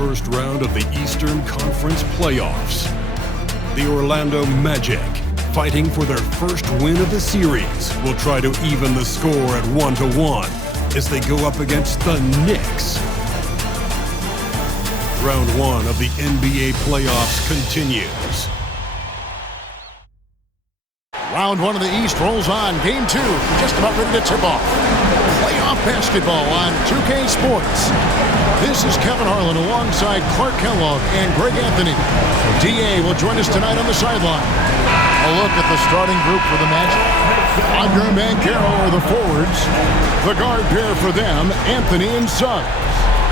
first round of the Eastern Conference playoffs. The Orlando Magic, fighting for their first win of the series, will try to even the score at 1-1 as they go up against the Knicks. Round 1 of the NBA playoffs continues. Round 1 of the East rolls on. Game 2, just about ready to tip off. Playoff basketball on 2K Sports. This is Kevin Harlan alongside Clark Kellogg and Greg Anthony. DA will join us tonight on the sideline. A look at the starting group for the Magic. Andre and Banchero are the forwards. The guard pair for them, Anthony and Suggs.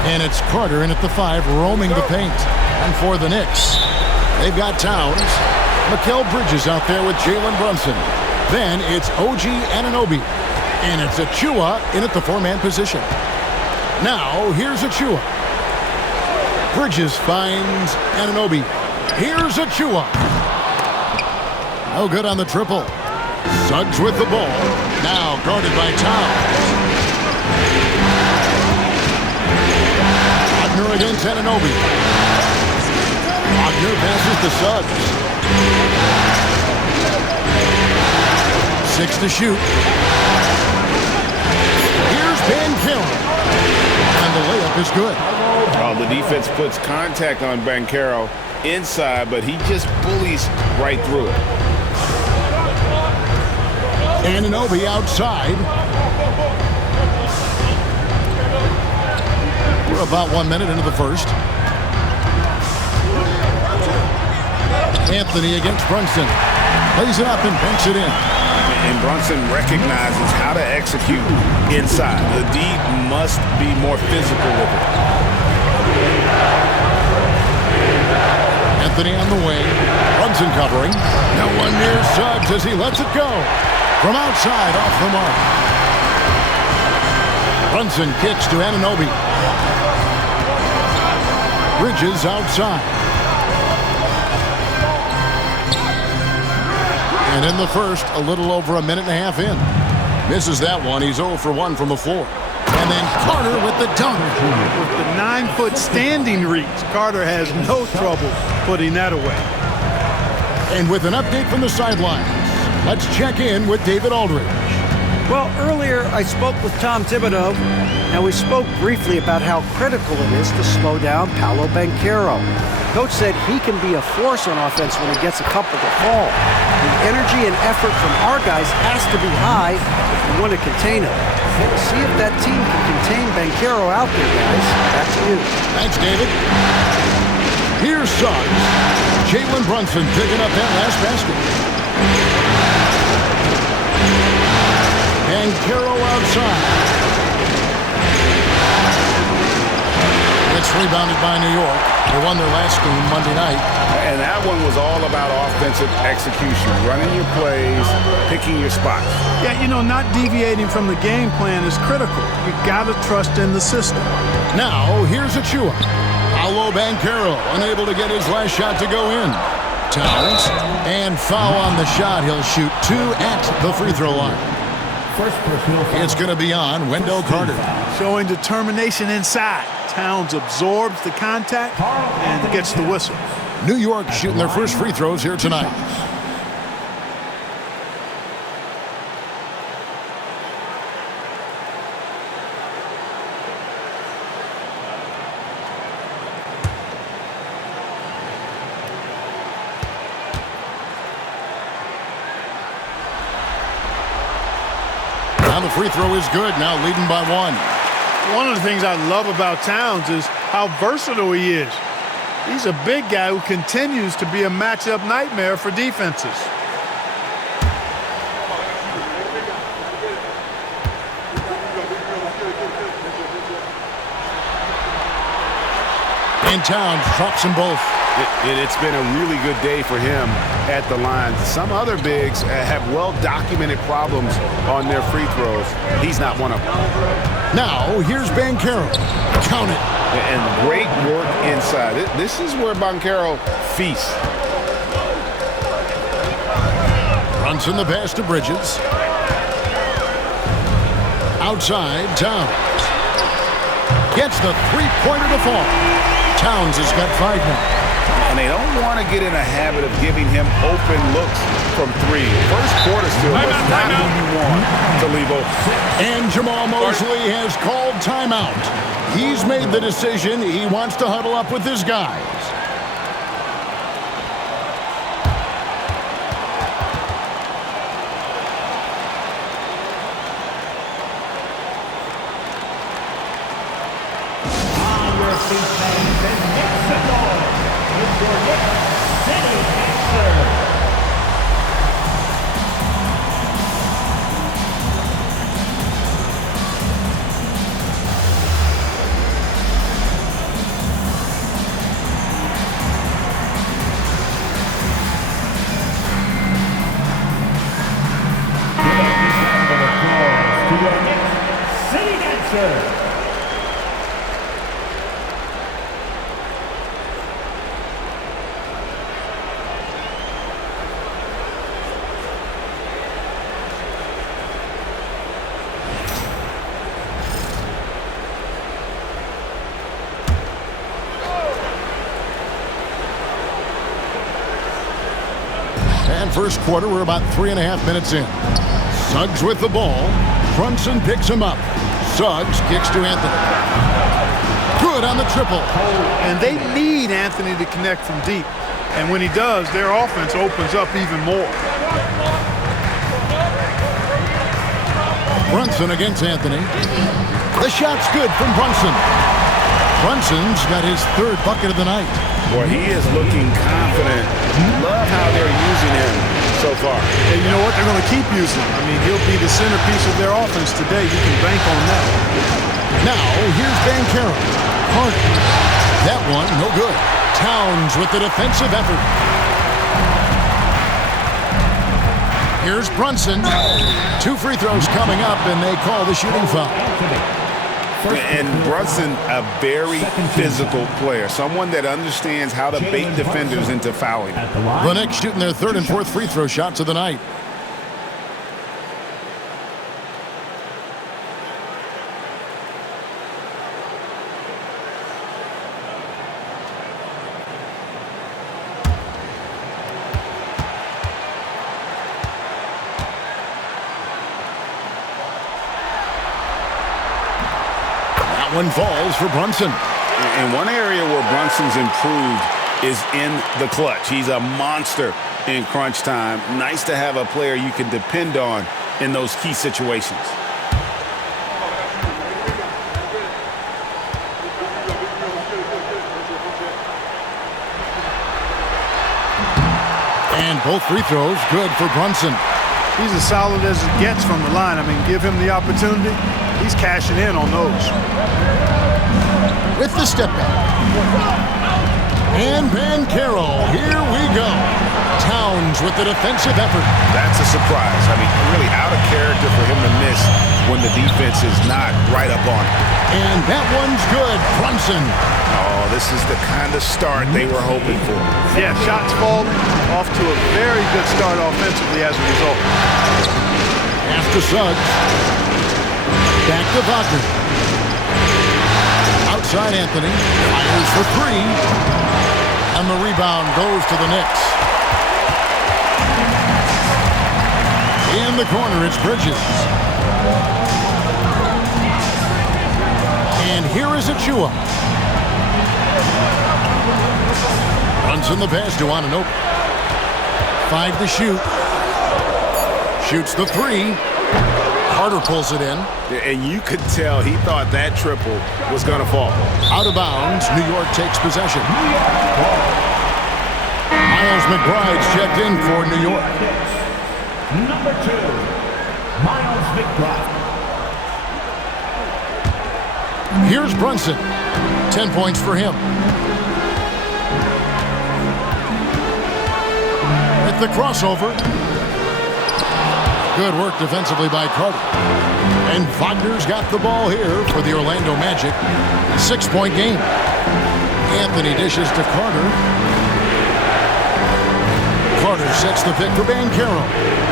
And it's Carter in at the 5, roaming the paint. And for the Knicks, they've got Towns. Mikal Bridges out there with Jalen Brunson. Then it's OG Anunoby. And it's Achua in at the 4-man position. Now, here's Achua. Bridges finds Anunoby. Here's Achua. No good on the triple. Suggs with the ball. Now guarded by Towns. Wagner against Anunoby. Wagner passes to Suggs. 6 to shoot. Here's Banchero. And the layup is good. Oh, the defense puts contact on Banchero inside, but he just bullies right through it. Anunoby outside. We're about 1 minute into the first. Anthony against Brunson. Lays it up and banks it in. And Brunson recognizes how to execute inside. The D must be more physical with it. Anthony on the wing. Brunson covering. No one near Suggs as he lets it go. From outside, off the mark. Brunson kicks to Anunoby. Bridges outside. And in the first, a little over a minute and a half in. Misses that one. He's 0 for 1 from the floor. And then Carter with the dunk. With the 9-foot standing reach, Carter has no trouble putting that away. And with an update from the sidelines, let's check in with David Aldridge. Well, earlier I spoke with Tom Thibodeau, and we spoke briefly about how critical it is to slow down Paolo Banchero. Coach said he can be a force on offense when he gets a couple to fall. The energy and effort from our guys has to be high if we want to contain him. We'll see if that team can contain Banchero out there, guys. Back to you. Thanks, David. Here's Suggs. Jalen Brunson picking up that last basket. Banchero outside. It's rebounded by New York. They won their last game Monday night. And that one was all about offensive execution, running your plays, picking your spots. Yeah, you know, not deviating from the game plan is critical. You got to trust in the system. Now, here's Achua. Paolo Banchero, unable to get his last shot to go in. Towns, and foul on the shot. He'll shoot 2 at the free throw line. It's going to be on Wendell Carter. Showing determination inside. Towns absorbs the contact and gets the whistle. New York shooting their first free throws here tonight. Now the free throw is good, now leading by 1. One of the things I love about Towns is how versatile he is. He's a big guy who continues to be a matchup nightmare for defenses. And Towns drops them both. It's been a really good day for him at the line. Some other bigs have well-documented problems on their free throws. He's not one of them. Now, here's Banchero. Count it. And great work inside. This is where Banchero feasts. Brunson the pass to Bridges. Outside, Towns. Gets the three-pointer to fall. Towns has got 5 now. And they don't want to get in a habit of giving him open looks from 3. First quarter still was not who you want to leave open. And Jamal Mosley has called timeout. He's made the decision. He wants to huddle up with his guys. And first quarter, we're about 3.5 minutes in. Suggs with the ball. Brunson picks him up. Suggs kicks to Anthony. Good on the triple. And they need Anthony to connect from deep. And when he does, their offense opens up even more. Brunson against Anthony. The shot's good from Brunson. Brunson's got his 3rd bucket of the night. Boy, he is looking confident. Love how they're using him so far. And you know what? They're going to keep using him. I mean, he'll be the centerpiece of their offense today. You can bank on that. Now, here's Banchero. Carter. That one, no good. Towns with the defensive effort. Here's Brunson. 2 free throws coming up, and they call the shooting foul. And Brunson, a very physical player, someone that understands how to bait defenders into fouling. The Knicks shooting their 3rd and 4th free throw shots of the night. One falls for Brunson. And one area where Brunson's improved is in the clutch. He's a monster in crunch time. Nice to have a player you can depend on in those key situations. And both free throws good for Brunson. He's as solid as it gets from the line. I mean, give him the opportunity. He's cashing in on those. With the step back. And Banchero, here we go. Towns with the defensive effort. That's a surprise. I mean, really out of character for him to miss when the defense is not right up on him. And that one's good. Brunson. Oh, this is the kind of start they were hoping for. Yeah, shots falling. Off to a very good start offensively as a result. After Suggs. Back to Wagner. Outside Anthony. Fires for 3. And the rebound goes to the Knicks. In the corner, it's Bridges. And here is Achua. Runs in the pass to Anunoby. 5 to shoot. Shoots the 3. Carter pulls it in. And you could tell he thought that triple was going to fall. Out of bounds, New York takes possession. Miles McBride's checked in for New York. Number 2, Miles McBride. Here's Brunson. 10 points for him. At the crossover. Good work defensively by Carter. And Wagner's got the ball here for the Orlando Magic. 6-point game. Anthony dishes to Carter. Carter sets the pick for Banchero.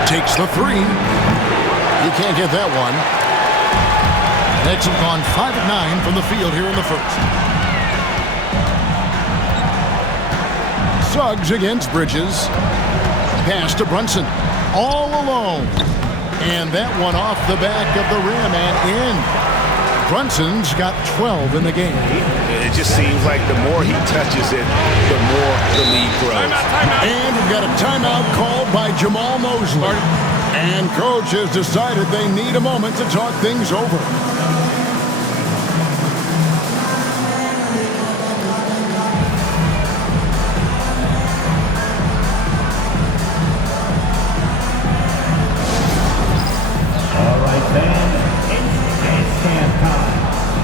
Takes the 3. He can't get that one. Knicks have gone 5 of 9 from the field here in the first. Suggs against Bridges. Pass to Brunson. All alone. And that one off the back of the rim and in. Brunson's got 12 in the game. It just seems like the more he touches it, the more the lead grows. Timeout. And we've got a timeout called by Jamal Mosley. And coach has decided they need a moment to talk things over.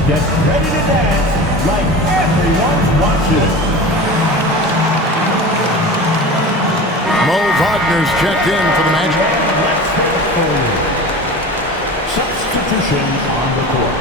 Get ready to dance like everyone's watching. Mo Wagner's checked in for the Magic. Substitution on the court.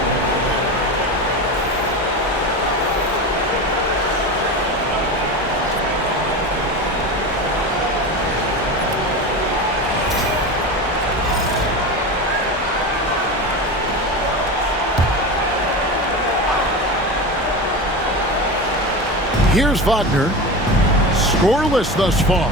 Here's Wagner. Scoreless thus far.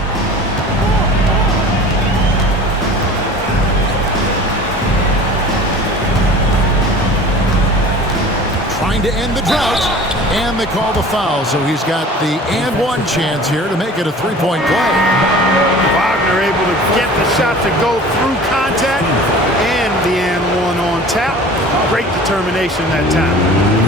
Trying to end the drought. And they call the foul, so he's got the and one chance here to make it a three-point play. Wagner able to get the shot to go through contact and the and one on tap. Great determination that time.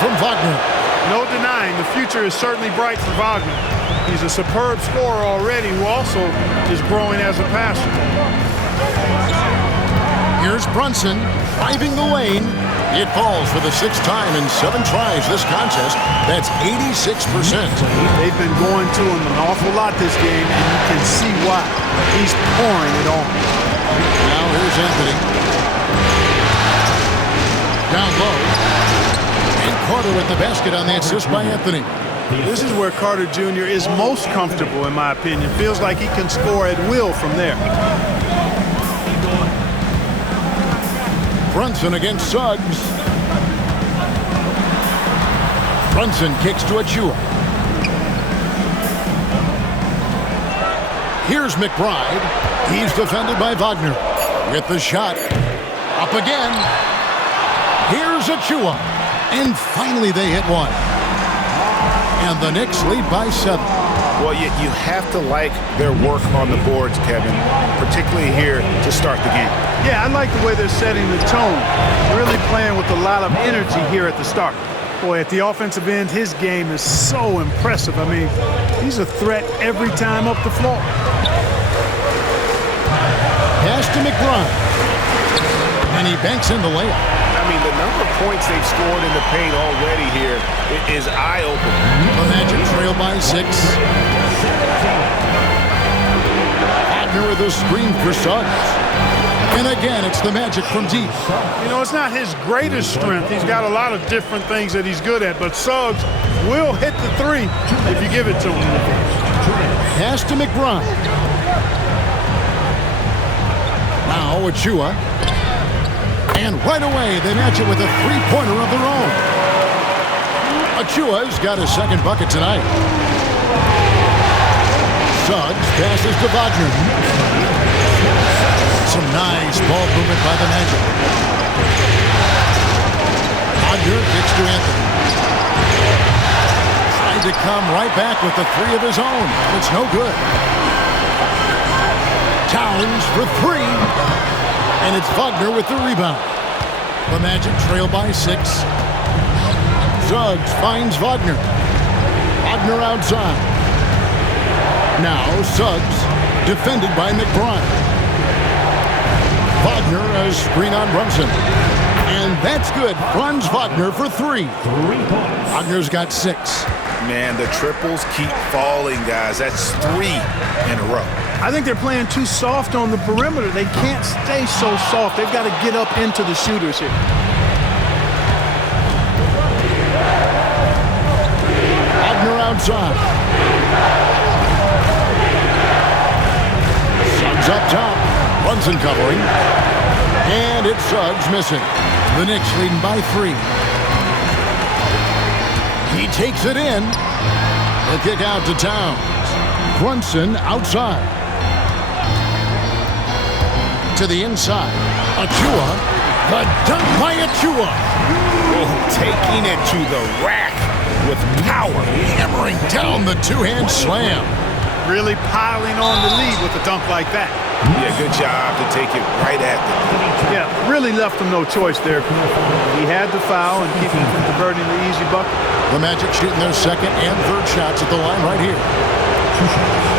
From Wagner. No denying, the future is certainly bright for Wagner. He's a superb scorer already who also is growing as a passer. Here's Brunson driving the lane. It falls for the sixth time in 7 tries this contest. That's 86%. They've been going to him an awful lot this game, and you can see why. He's pouring it on. Now here's Anthony. Down low. Carter with the basket on the assist by Anthony. This is where Carter Jr. is most comfortable, in my opinion. Feels like he can score at will from there. Brunson against Suggs. Brunson kicks to Achua. Here's McBride. He's defended by Wagner. With the shot. Up again. Here's Achua. And finally they hit one. And the Knicks lead by 7. Well, you have to like their work on the boards, Kevin, particularly here to start the game. Yeah, I like the way they're setting the tone. Really playing with a lot of energy here at the start. Boy, at the offensive end, his game is so impressive. I mean, he's a threat every time up the floor. Pass to McBride. And he banks in the layup. I mean, the number of points they've scored in the paint already here is eye-opening. The Magic trail by 6. Wagner with a screen for Suggs. And again, it's the Magic from deep. You know, it's not his greatest strength. He's got a lot of different things that he's good at, but Suggs will hit the three if you give it to him. Pass to McBride. Now Achua. And right away, they match it with a three-pointer of their own. Achua's got his second bucket tonight. Suggs passes to Wagner. Some nice ball movement by the Magic. Wagner kicks to Anthony. Trying to come right back with the three of his own. It's no good. Towns for 3. And it's Wagner with the rebound. The Magic trail by 6. Suggs finds Wagner. Wagner outside. Now Suggs defended by McBride. Wagner a screen on Brunson. And that's good. Runs Wagner for 3. 3 points. Wagner's got 6. Man, the triples keep falling, guys. That's 3 in a row. I think they're playing too soft on the perimeter. They can't stay so soft. They've got to get up into the shooters here. Wagner outside. up top. Brunson covering. And it's Suggs missing. The Knicks leading by 3. He takes it in. The kick out to Towns. Brunson outside. To the inside. Achua. The dunk by Achua. Oh, taking it to the rack with power. Hammering down the two-hand slam. Really piling on the lead with a dunk like that. Yeah, good job to take it right at them. Yeah, really left him no choice there. He had the foul and keep him from converting the easy bucket. The Magic shooting their second and third shots at the line right here. 2 shots.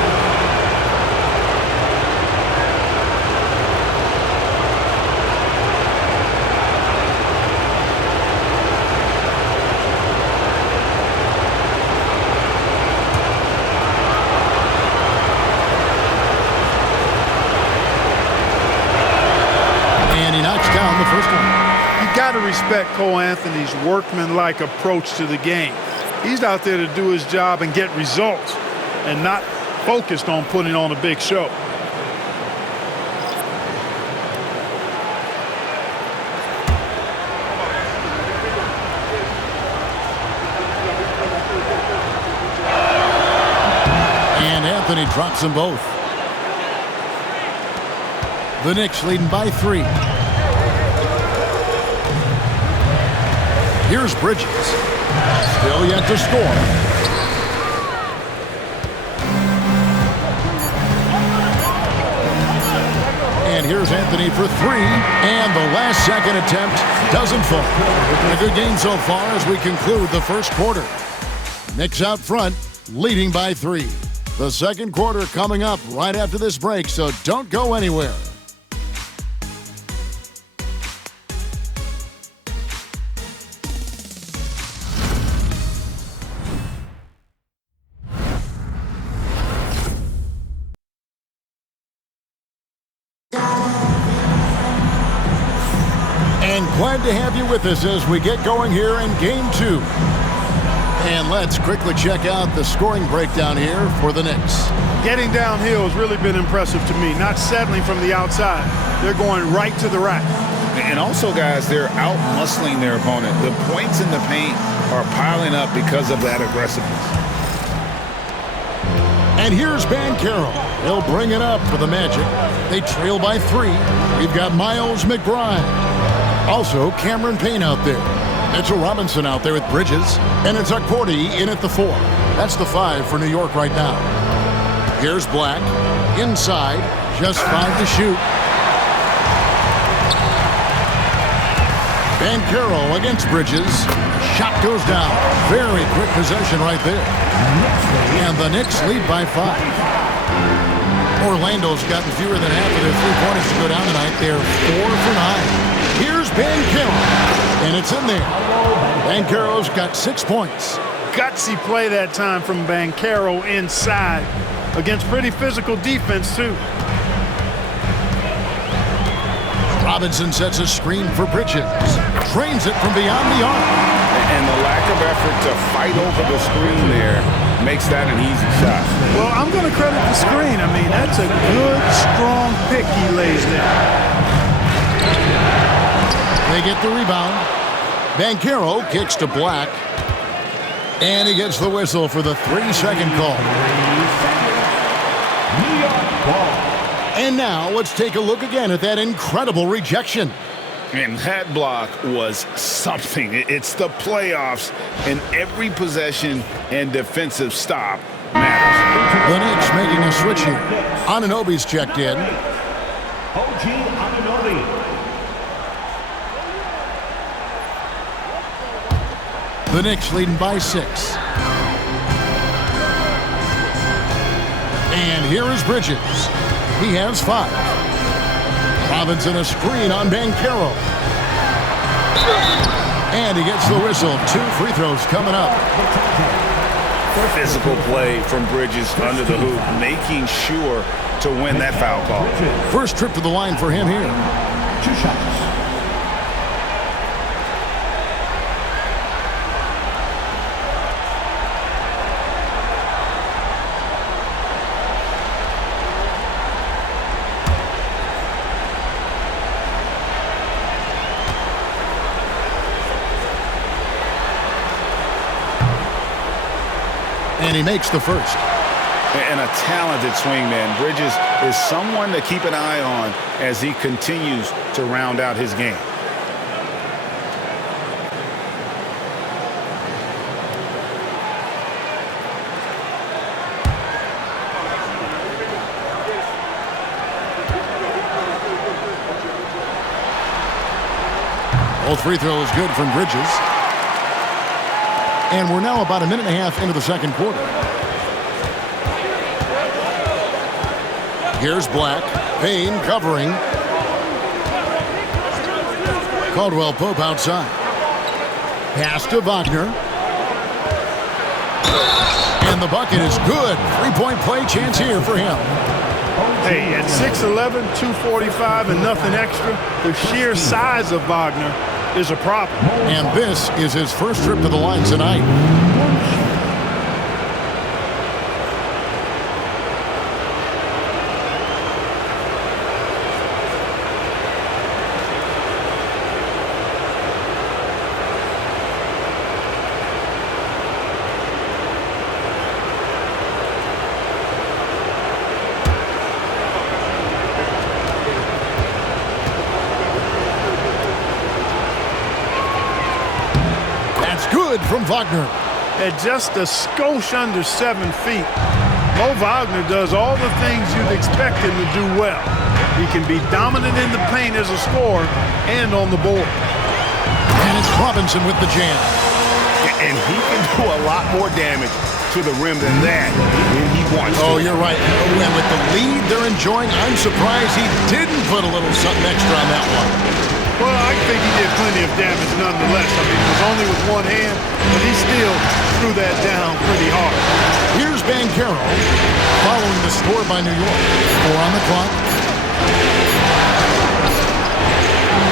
The first one. You got to respect Cole Anthony's workmanlike approach to the game. He's out there to do his job and get results and not focused on putting on a big show. And Anthony drops them both. The Knicks leading by 3. Here's Bridges. Still yet to score. And here's Anthony for 3. And the last second attempt doesn't fall. A good game so far as we conclude the first quarter. Knicks out front, leading by 3. The second quarter coming up right after this break, so don't go anywhere. And glad to have you with us as we get going here in Game 2. And let's quickly check out the scoring breakdown here for the Knicks. Getting downhill has really been impressive to me, not settling from the outside. They're going right to the rack. And also, guys, they're out-muscling their opponent. The points in the paint are piling up because of that aggressiveness. And here's Banchero. He'll bring it up for the Magic. They trail by 3. We've got Miles McBride. Also, Cameron Payne out there. Mitchell Robinson out there with Bridges. And it's Okporti in at the 4. That's the 5 for New York right now. Here's Black. Inside. Just 5 to shoot. Banchero against Bridges. Shot goes down. Very quick possession right there. And the Knicks lead by 5. Orlando's gotten fewer than half of their three-pointers to go down tonight. They're 4 for 9. Here's Banchero. And it's in there. Banchero's got 6 points. Gutsy play that time from Banchero inside against pretty physical defense, too. Robinson sets a screen for Bridges. Trains it from beyond the arc. And the lack of effort to fight over the screen there makes that an easy shot. Well, I'm going to credit the screen. I mean, that's a good, strong pick he lays there. They get the rebound. Banchero kicks to Black. And he gets the whistle for the 3-second call. And now let's take a look again at that incredible rejection. And that block was something. It's the playoffs, and every possession and defensive stop matters. The Knicks making a switch here. Anunoby's checked in. OG Anunoby. The Knicks leading by 6. And here is Bridges. He has 5. Robinson a screen on Banchero. And he gets the whistle. 2 free throws coming up. Physical play from Bridges under the hoop, making sure to win that foul call. First trip to the line for him here. 2 shots. And he makes the first. And a talented swingman. Bridges is someone to keep an eye on as he continues to round out his game. Both free throws good from Bridges. And we're now about a minute and a half into the second quarter. Here's Black. Payne covering. Caldwell Pope outside. Pass to Wagner. And the bucket is good. Three-point play chance here for him. Hey, at 6'11", 245, and nothing extra, the sheer size of Wagner is a problem. And this is his first trip to the line tonight. From Wagner. At just a skosh under 7 feet, Mo Wagner does all the things you'd expect him to do well. He can be dominant in the paint as a scorer and on the board. And it's Robinson with the jam. And he can do a lot more damage to the rim than that when he wants to. Oh, you're right. And with the lead they're enjoying, I'm surprised he didn't put a little something extra on that one. Well, I think he did plenty of damage nonetheless. I mean, it was only with one hand, but he still threw that down pretty hard. Here's Banchero following the score by New York. 4 on the clock.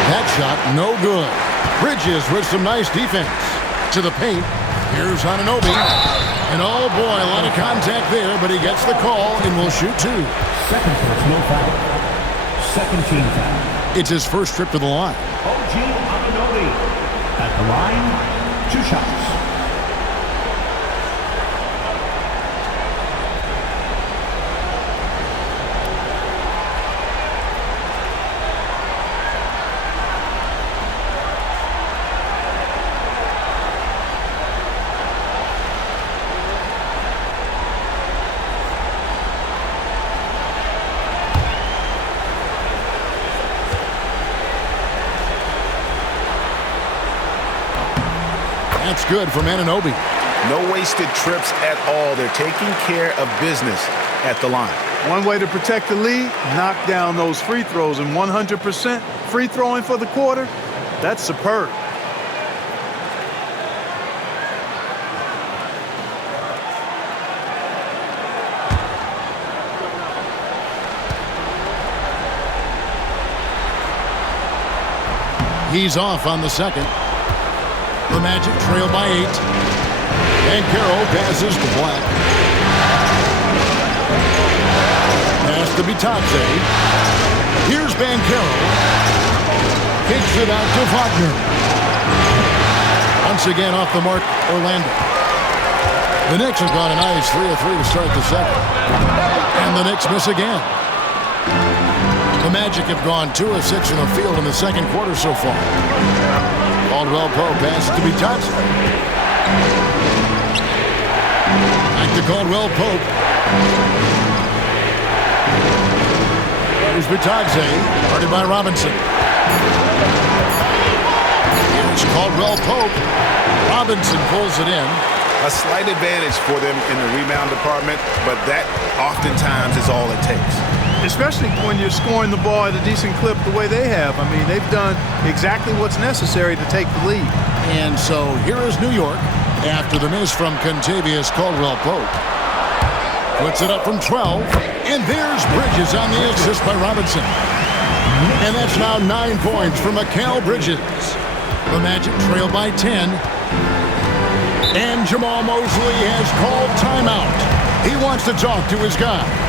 That shot, no good. Bridges with some nice defense. To the paint. Here's Anunoby. And oh boy, a lot of contact there, but he gets the call and will shoot 2. Second personal foul. Second team foul. It's his first trip to the line. OG Anunoby at the line, 2 shots. That's good from Anunoby. No wasted trips at all. They're taking care of business at the line. One way to protect the lead, knock down those free throws, and 100% free throwing for the quarter, that's superb. He's off on the second. The Magic trail by 8. Banchero passes to Black. Pass to Bitadze. Here's Banchero. Kicks it out to Wagner. Once again off the mark, Orlando. The Knicks have gone a nice 3 of 3 to start the second. And the Knicks miss again. The Magic have gone 2 of 6 in the field in the second quarter so far. Caldwell Pope passes to Bitadze. Back to Caldwell Pope. Here's Bitadze, guarded by Robinson. Here's Caldwell Pope. Robinson pulls it in. A slight advantage for them in the rebound department, but that oftentimes is all it takes. Especially when you're scoring the ball at a decent clip the way they have. I mean, they've done exactly what's necessary to take the lead. And so here is New York after the miss from Contavious Caldwell Pope. Puts it up from 12. And there's Bridges on the assist by Robinson. And that's now 9 points from Mikal Bridges. The Magic trail by 10. And Jamal Mosley has called timeout. He wants to talk to his guys.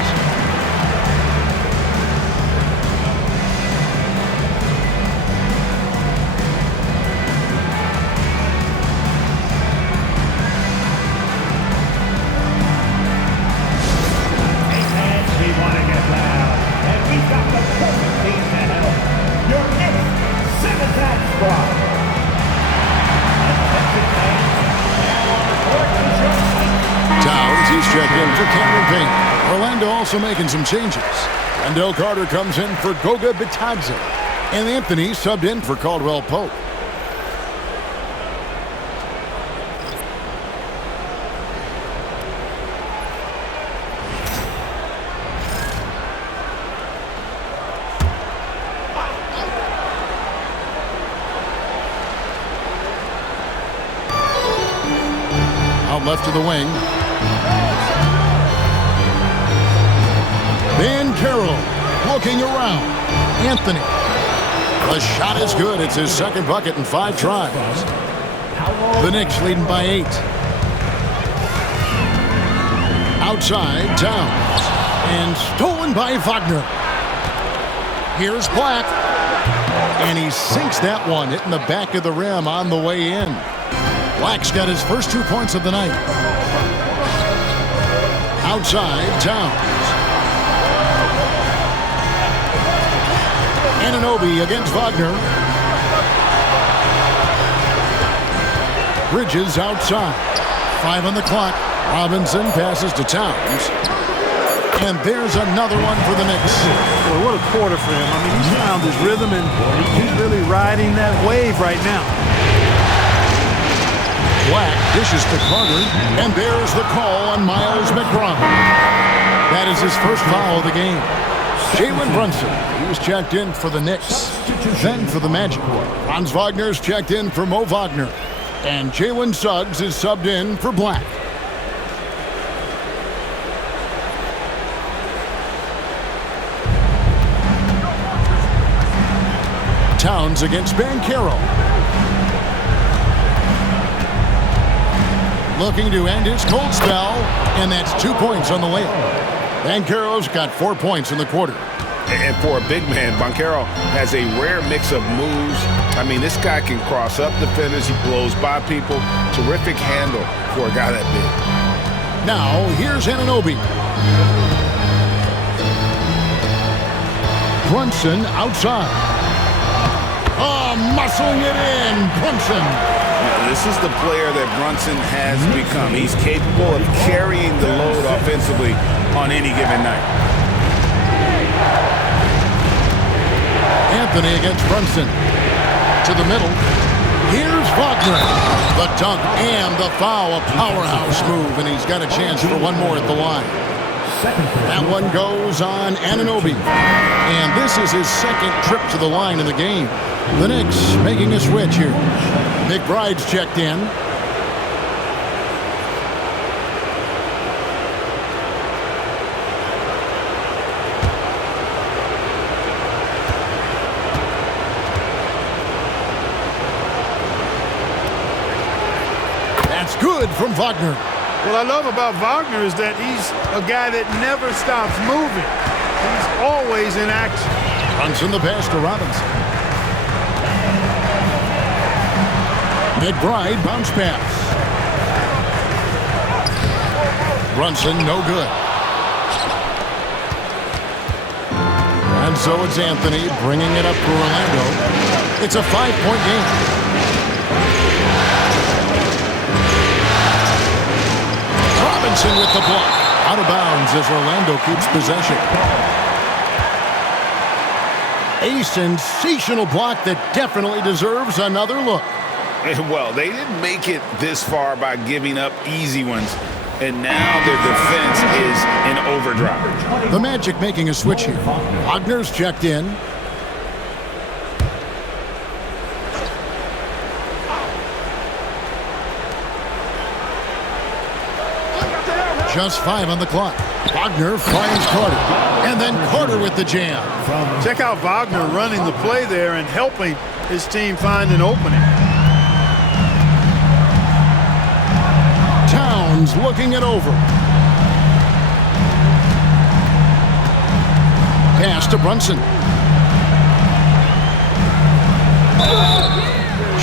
for Cameron Payne. Orlando also making some changes. Wendell Carter comes in for Goga Bitadze. And Anthony subbed in for Caldwell Pope. Out left to the wing. Van Carroll looking around. Anthony. The shot is good. It's his second bucket in 5 tries. The Knicks leading by 8. Outside, Towns. And stolen by Wagner. Here's Black. And he sinks that one, hitting the back of the rim on the way in. Black's got his first 2 points of the night. Outside, Towns. Anunoby against Wagner. Bridges outside. 5 on the clock. Robinson passes to Towns. And there's another one for the Knicks. Boy, what a quarter for him. I mean, he's found his rhythm, and he's really riding that wave right now. Black dishes to Carter, and there's the call on Miles McBride. That is his first foul of the game. Jalen Brunson, he was checked in for the Knicks. Then for the Magic, Franz Wagner's checked in for Mo Wagner. And Jalen Suggs is subbed in for Black. Towns against Banchero. Looking to end his cold spell, and that's 2 points on the layup. Banchero's got 4 points in the quarter. And for a big man, Banchero has a rare mix of moves. I mean, this guy can cross up defenders. He blows by people. Terrific handle for a guy that big. Now, here's Anunoby. Brunson outside. Oh, muscling it in, Brunson. This is the player that Brunson has become. He's capable of carrying the load offensively on any given night. Anthony against Brunson. To the middle. Here's Wagner. The dunk and the foul. A powerhouse move, and he's got a chance for one more at the line. That one goes on Anunoby. And this is his second trip to the line in the game. The Knicks making a switch here. McBride's checked in. That's good from Wagner. What I love about Wagner is that he's a guy that never stops moving. He's always in action. Brunson the pass to Robinson. McBride bounce pass. Brunson no good. And so it's Anthony bringing it up for Orlando. It's a 5-point game. Robinson with the block. Out of bounds as Orlando keeps possession. A sensational block that definitely deserves another look. Well, they didn't make it this far by giving up easy ones, and now their defense is in overdrive. The Magic making a switch here. Wagner's checked in. Just 5 on the clock. Wagner finds Carter. And then Carter with the jam. Check out Wagner running the play there and helping his team find an opening. Towns looking it over. Pass to Brunson.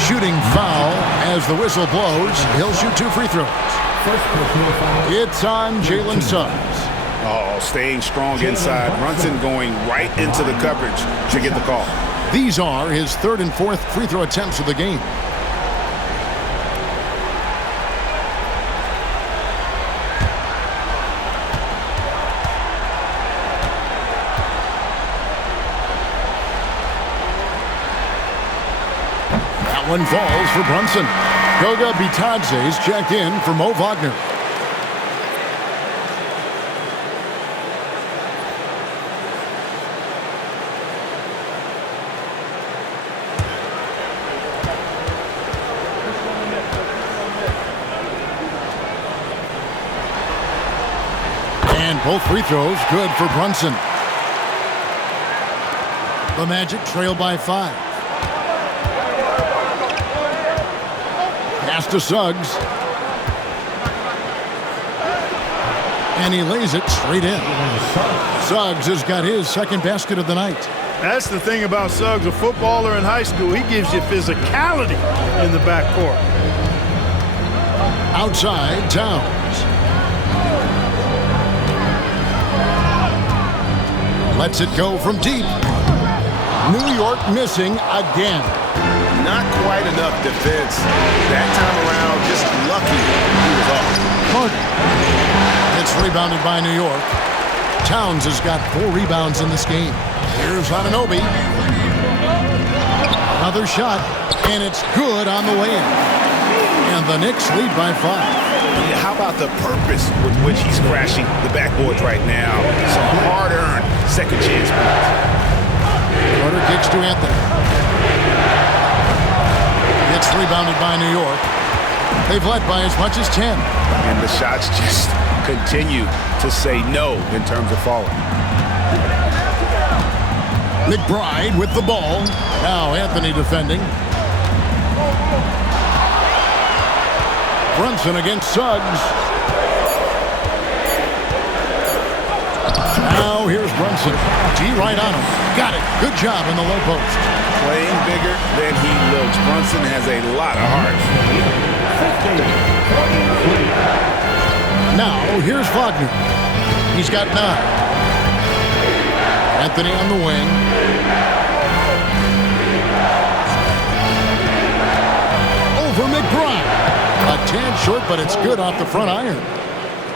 Shooting foul as the whistle blows. He'll shoot 2 free throws. It's on Jalen Suggs. Oh, staying strong inside. Brunson going right into the coverage to get the call. These are his 3rd and 4th free throw attempts of the game. one falls for Brunson. Goga Bitadze is checked in for Mo Wagner. And both free throws good for Brunson. The Magic trail by 5. Pass to Suggs. And he lays it straight in. Suggs has got his second basket of the night. That's the thing about Suggs, a footballer in high school. He gives you physicality in the backcourt. Outside, Towns. Lets it go from deep. New York missing again. Not quite enough defense. That time around, just lucky he was off. Carter. It's rebounded by New York. Towns has got 4 rebounds in this game. Here's Anunoby. Another shot, and it's good on the way in. And the Knicks lead by 5. How about the purpose with which he's crashing the backboards right now? Some hard-earned second chance points. Carter kicks to Anthony. It's rebounded by New York. They've led by as much as 10. And the shots just continue to say no in terms of falling. McBride with the ball. Now Anthony defending. Brunson against Suggs. Now here's Brunson. D right on him. Got it. Good job in the low post. Playing bigger than he looks. Brunson has a lot of heart. Now here's Wagner. He's got 9. Anthony on the wing. Over McBride. A tad short, but it's good off the front iron.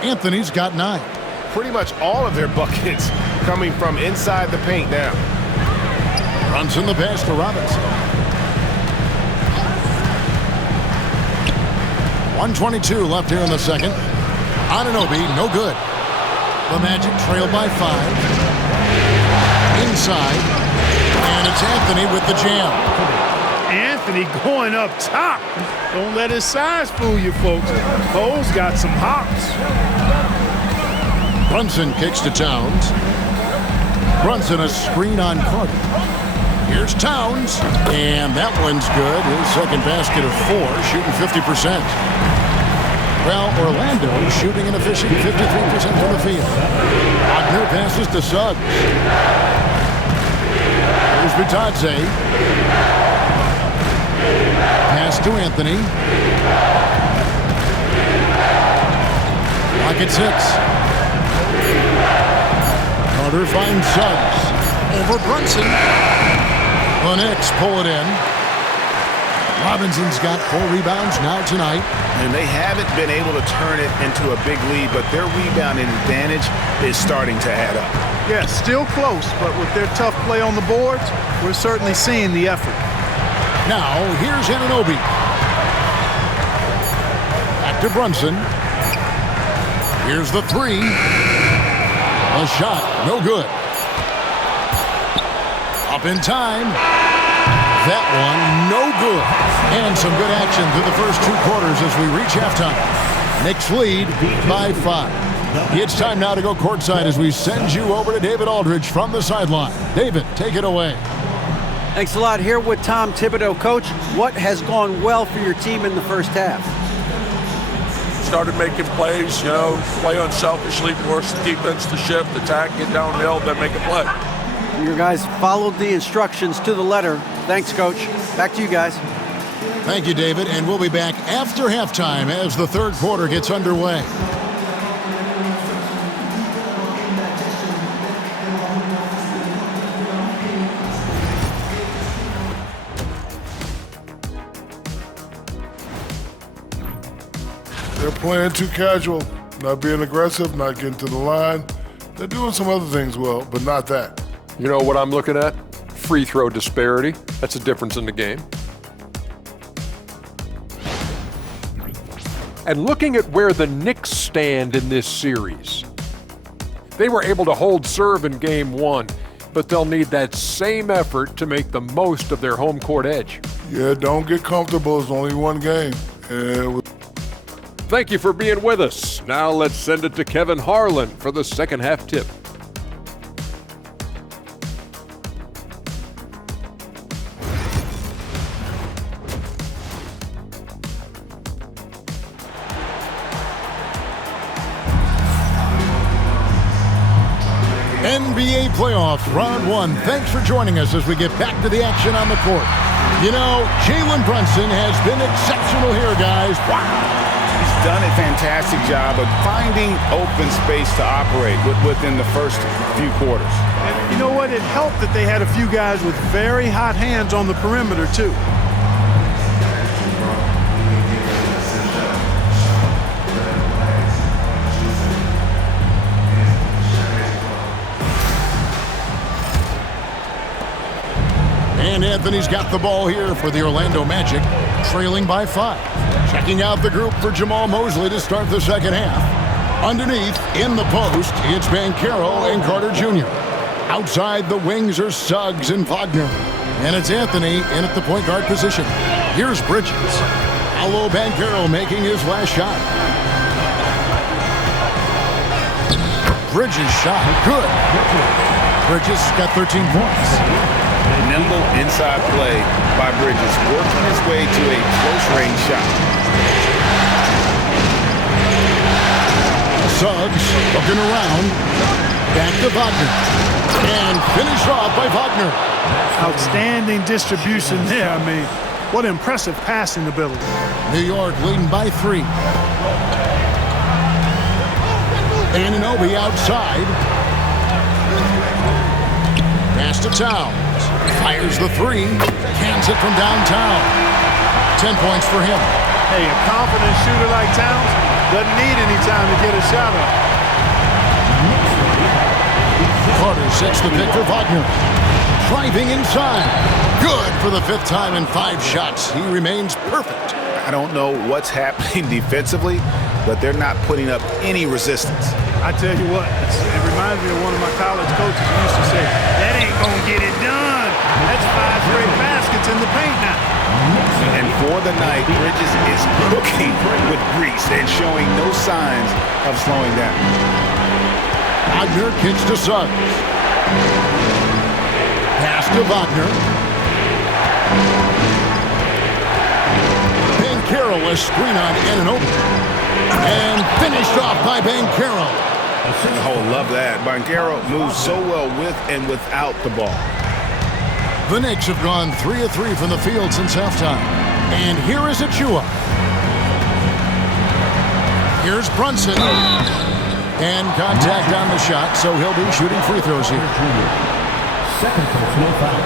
Anthony's got 9. Pretty much all of their buckets coming from inside the paint now. Brunson the pass to Robinson. 1:22 left here in the second. Anunoby, no good. The Magic trail by 5. Inside. And it's Anthony with the jam. Anthony going up top. Don't let his size fool you, folks. Cole's got some hops. Brunson kicks to Towns. Brunson a screen on Carter. Here's Towns. And that one's good. His second basket of 4, shooting 50%. Well, Orlando shooting an efficient 53% from the field. Wagner passes to Suggs. Here's Bitadze. Pass to Anthony. Lock at 6. Carter finds Suggs. Over Brunson. The Knicks pull it in. Robinson's got 4 rebounds now tonight. And they haven't been able to turn it into a big lead, but their rebounding advantage is starting to add up. Yeah, still close, but with their tough play on the boards, we're certainly seeing the effort. Now, here's Anunoby. Back to Brunson. Here's the 3. A shot, no good. Up in time. That one, no good. And some good action through the first 2 quarters as we reach halftime. Knicks lead by 5. It's time now to go courtside as we send you over to David Aldridge from the sideline. David, take it away. Thanks a lot. Here with Tom Thibodeau. Coach, what has gone well for your team in the first half? Started making plays, play unselfishly, force the defense to shift, attack, get downhill, then make a play. Your guys followed the instructions to the letter. Thanks, Coach. Back to you guys. Thank you, David, and we'll be back after halftime as the third quarter gets underway. They're playing too casual, not being aggressive, not getting to the line. They're doing some other things well, but not that. You know what I'm looking at? Free throw disparity. That's a difference in the game. And looking at where the Knicks stand in this series, they were able to hold serve in Game 1, but they'll need that same effort to make the most of their home court edge. Yeah, don't get comfortable. It's only one game. Thank you for being with us. Now let's send it to Kevin Harlan for the second half tip. NBA playoffs, round 1. Thanks for joining us as we get back to the action on the court. You know, Jalen Brunson has been exceptional here, guys. Wow. He's done a fantastic job of finding open space to operate within the first few quarters. And you know what? It helped that they had a few guys with very hot hands on the perimeter, too. And Anthony's got the ball here for the Orlando Magic, trailing by 5. Checking out the group for Jamal Mosley to start the second half. Underneath, in the post, it's Banchero and Carter Jr. Outside, the wings are Suggs and Wagner. And it's Anthony in at the point guard position. Here's Bridges. Paolo Banchero making his last shot. Bridges' shot, good. Bridges got 13 points. Nimble inside play by Bridges, working his way to a close-range shot. Suggs looking around. Back to Wagner. And finished off by Wagner. Outstanding distribution there. I mean, what impressive passing ability. New York leading by 3. Anunoby outside. Pass to Towns. Fires the 3. Cans it from downtown. 10 points for him. Hey, a confident shooter like Towns doesn't need any time to get a shot up. Carter sets the pick for Wagner. Driving inside. Good for the 5th time in 5 shots. He remains perfect. I don't know what's happening defensively, but they're not putting up any resistance. I tell you what, it reminds me of one of my college coaches who used to say, that ain't going to get it done. That's 5 straight baskets in the paint now. And for the night, Bridges is cooking with grease and showing no signs of slowing down. Wagner kicks to Suggs. Pass to Wagner. Banchero, a screen on Anunoby. And finished off by Banchero. Oh, love that. Banchero moves so well with and without the ball. The Knicks have gone 3 of 3 from the field since halftime. And here is Achua. Here's Brunson. And contact on the shot, so he'll be shooting free throws here. Second personal foul.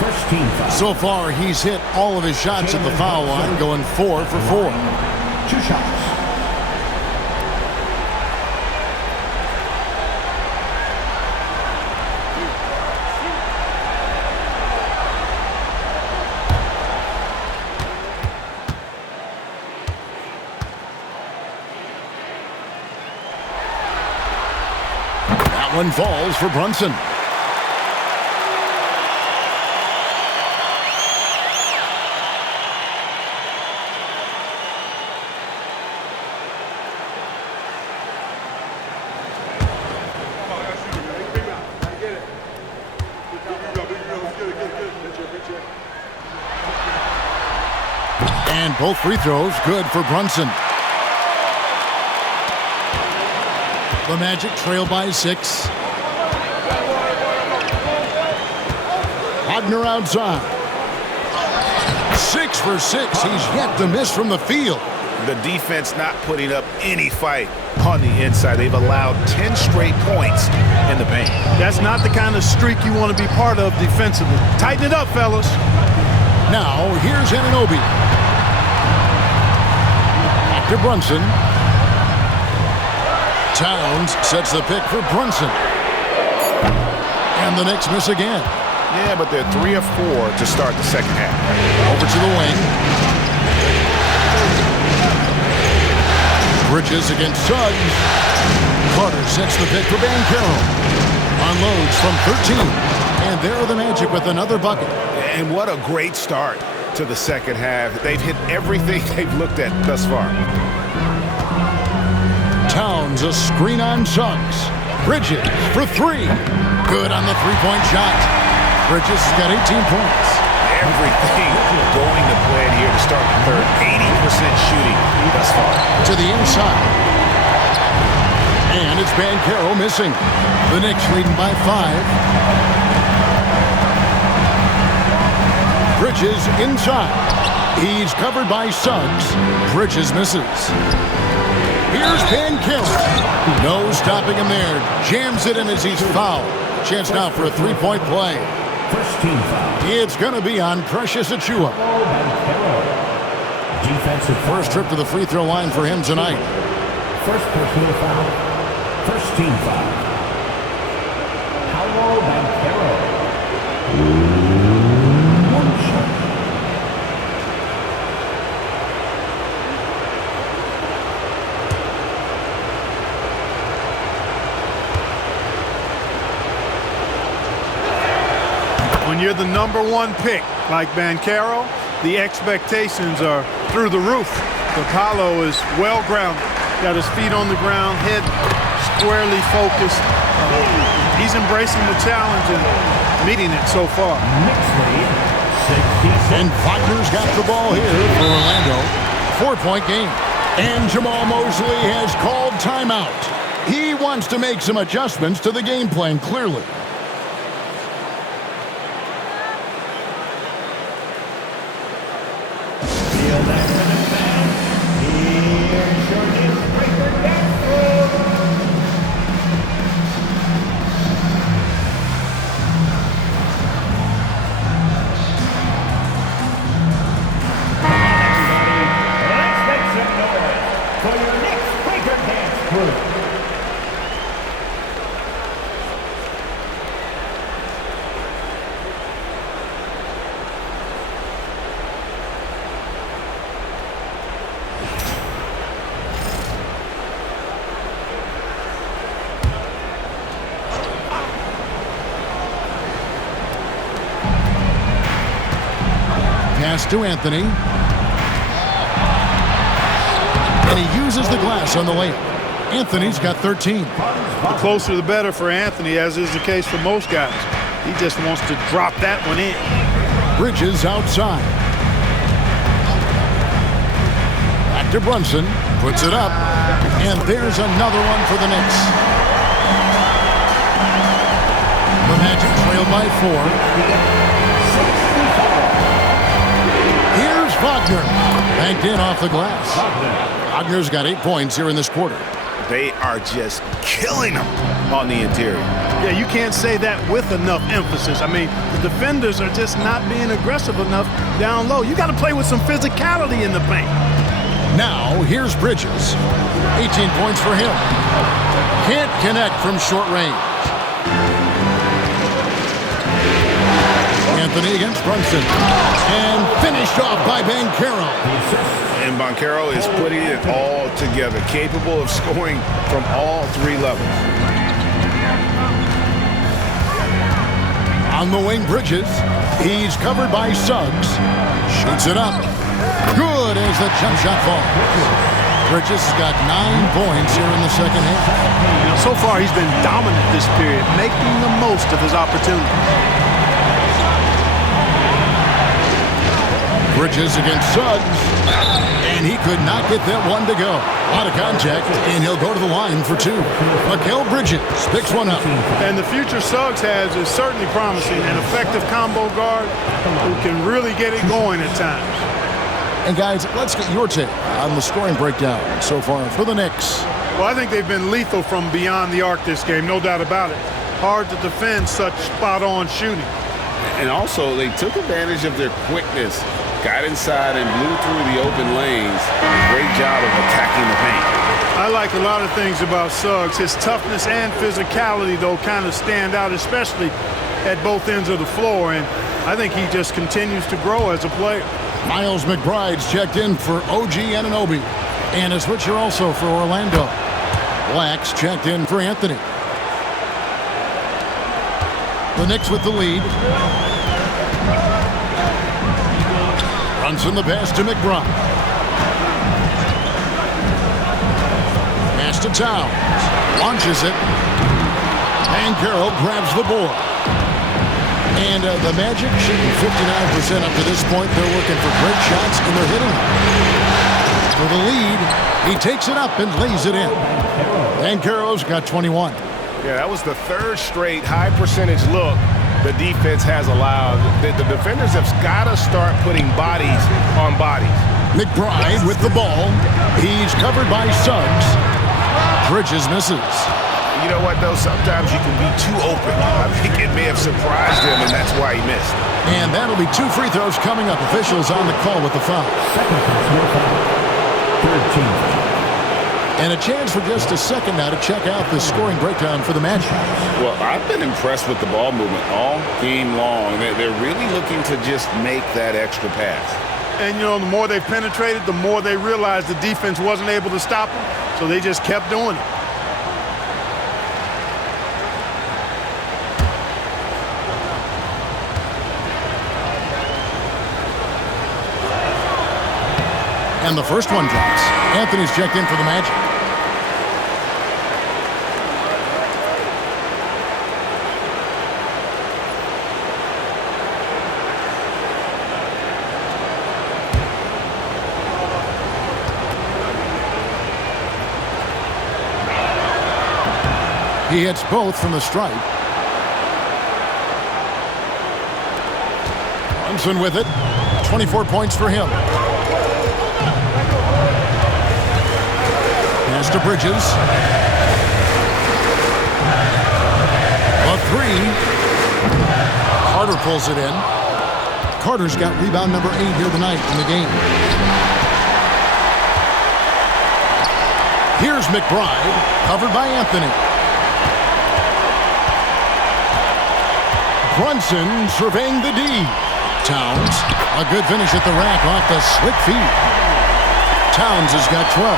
First team foul. So far, he's hit all of his shots at the foul line, going 4 for 4. 2 shots. That one falls for Brunson. And both free throws good for Brunson. The Magic trail by 6. Wagner outside. 6 for 6. He's yet to miss from the field. The defense not putting up any fight on the inside. They've allowed 10 straight points in the paint. That's not the kind of streak you want to be part of defensively. Tighten it up, fellas. Now, here's Anunoby. Back to Brunson. Towns sets the pick for Brunson. And the Knicks miss again. Yeah, but they're 3 of 4 to start the second half. Over to the wing. Bridges against Suggs. Carter sets the pick for Banchero. Unloads from 13. And there are the Magic with another bucket. And what a great start to the second half. They've hit everything they've looked at thus far. Towns a screen on Suggs. Bridges for three. Good on the three-point shot. Bridges has got 18 points. Everything going to plan here to start the third. 80% shooting thus far. To the inside. And it's Banchero missing. The Knicks leading by 5. Bridges inside. He's covered by Suggs. Bridges misses. Here's Banchero. No stopping him there. Jams it in as he's fouled. Chance now for a three-point play. First team foul. It's going to be on Precious Achiuwa. Defensive First trip to the free throw line for him tonight. First personal foul. First team foul. Paolo Banchero. One shot. When you're the #1 pick like Banchero, the expectations are through the roof. But Paolo is well grounded. Got his feet on the ground, head squarely focused. He's embracing the challenge and meeting it so far. And Wagner's got the ball here for Orlando. 4-point game. And Jamal Mosley has called timeout. He wants to make some adjustments to the game plan, clearly. Pass to Anthony. And he uses the glass on the layup. Anthony's got 13. The closer the better for Anthony, as is the case for most guys. He just wants to drop that one in. Bridges outside. Back to Brunson. Puts it up. And there's another one for the Knicks. The Magic trail by 4. Here's Wagner. Banked in off the glass. Wagner's got 8 points here in this quarter. They are just killing them on the interior. Yeah, you can't say that with enough emphasis. I mean, the defenders are just not being aggressive enough down low. You got to play with some physicality in the paint. Now, here's Bridges. 18 points for him. Can't connect from short range. Anthony against Brunson. And finished off by Banchero. And Banchero is putting it all together, capable of scoring from all 3 levels. On the wing, Bridges. He's covered by Suggs. Shoots it up. Good as the jump shot falls. Bridges has got 9 points here in the second half. So far, he's been dominant this period, making the most of his opportunity. Bridges against Suggs. And he could not get that one to go. Out of contact, and he'll go to the line for 2. Mikal Bridges picks one up. And the future Suggs has is certainly promising. An effective combo guard who can really get it going at times. And guys, let's get your take on the scoring breakdown so far for the Knicks. Well, I think they've been lethal from beyond the arc this game, no doubt about it. Hard to defend such spot-on shooting. And also, they took advantage of their quickness, got inside and blew through the open lanes. Great job of attacking the paint. I like a lot of things about Suggs. His toughness and physicality, though, kind of stand out, especially at both ends of the floor. And I think he just continues to grow as a player. Miles McBride's checked in for OG Anunoby. And a switcher also for Orlando. Black's checked in for Anthony. The Knicks with the lead. Brunson the pass to McBride. Pass to Towns. Launches it. And Carroll grabs the board. And the Magic shooting 59% up to this point. They're working for great shots, and they're hitting them. For the lead, he takes it up and lays it in. And Carroll's got 21. Yeah, that was the third straight high percentage look the defense has allowed. The defenders have got to start putting bodies on bodies. McBride with the ball. He's covered by Suggs. Bridges misses. You know what, though? Sometimes you can be too open. I think it may have surprised him, and that's why he missed. And that'll be 2 free throws coming up. Officials on the call with the foul. And a chance for just a second now to check out the scoring breakdown for the Magic. Well, I've been impressed with the ball movement all game long. They're really looking to just make that extra pass. And, you know, the more they penetrated, the more they realized the defense wasn't able to stop them, so they just kept doing it. And the first one drops. Anthony's checked in for the Magic. He hits both from the stripe. Brunson with it. 24 points for him. Pass to Bridges. A three. Carter pulls it in. Carter's got rebound number 8 here tonight in the game. Here's McBride, covered by Anthony. Brunson surveying the D. Towns, a good finish at the rack off the slick feed. Towns has got 12.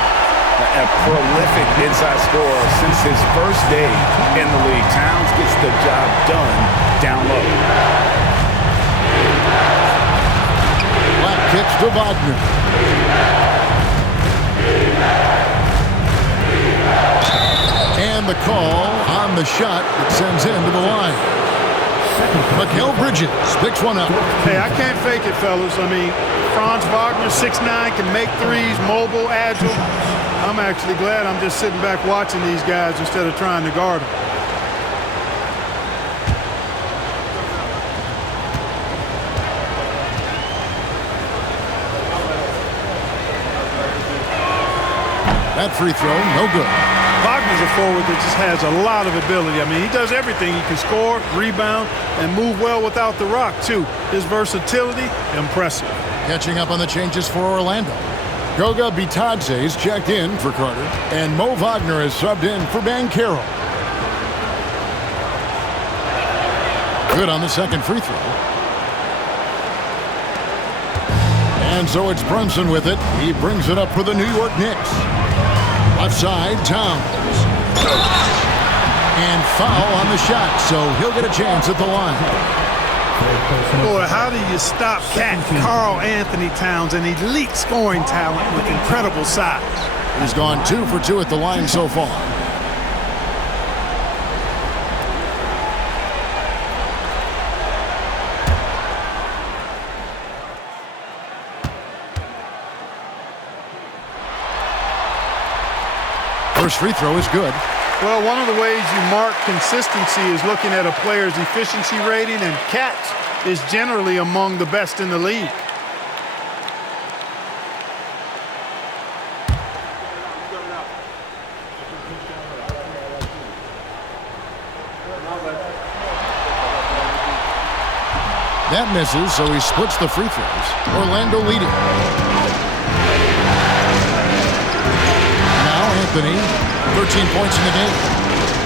A prolific inside scorer since his first day in the league. Towns gets the job done down low. Black kicks to Wagner. And the call on the shot that sends him to the line. Mikal Bridges picks one up. Hey, I can't fake it, fellas. I mean, Franz Wagner, 6'9", can make threes, mobile, agile. I'm actually glad I'm just sitting back watching these guys instead of trying to guard them. That free throw, no good. Wagner's a forward that just has a lot of ability. I mean, he does everything. He can score, rebound, and move well without the rock, too. His versatility, impressive. Catching up on the changes for Orlando. Goga Bitadze's checked in for Carter, and Mo Wagner is subbed in for Banchero. Good on the second free throw. And so it's Brunson with it. He brings it up for the New York Knicks. Left side, Towns. And foul on the shot, so he'll get a chance at the line. Boy, how do you stop Karl Anthony Towns, an elite scoring talent with incredible size? He's gone 2 for 2 at the line so far. First free throw is good. Well, one of the ways you mark consistency is looking at a player's efficiency rating, and Katz is generally among the best in the league. That misses, so he splits the free throws. Orlando leading. Now Anthony, 13 points in the game.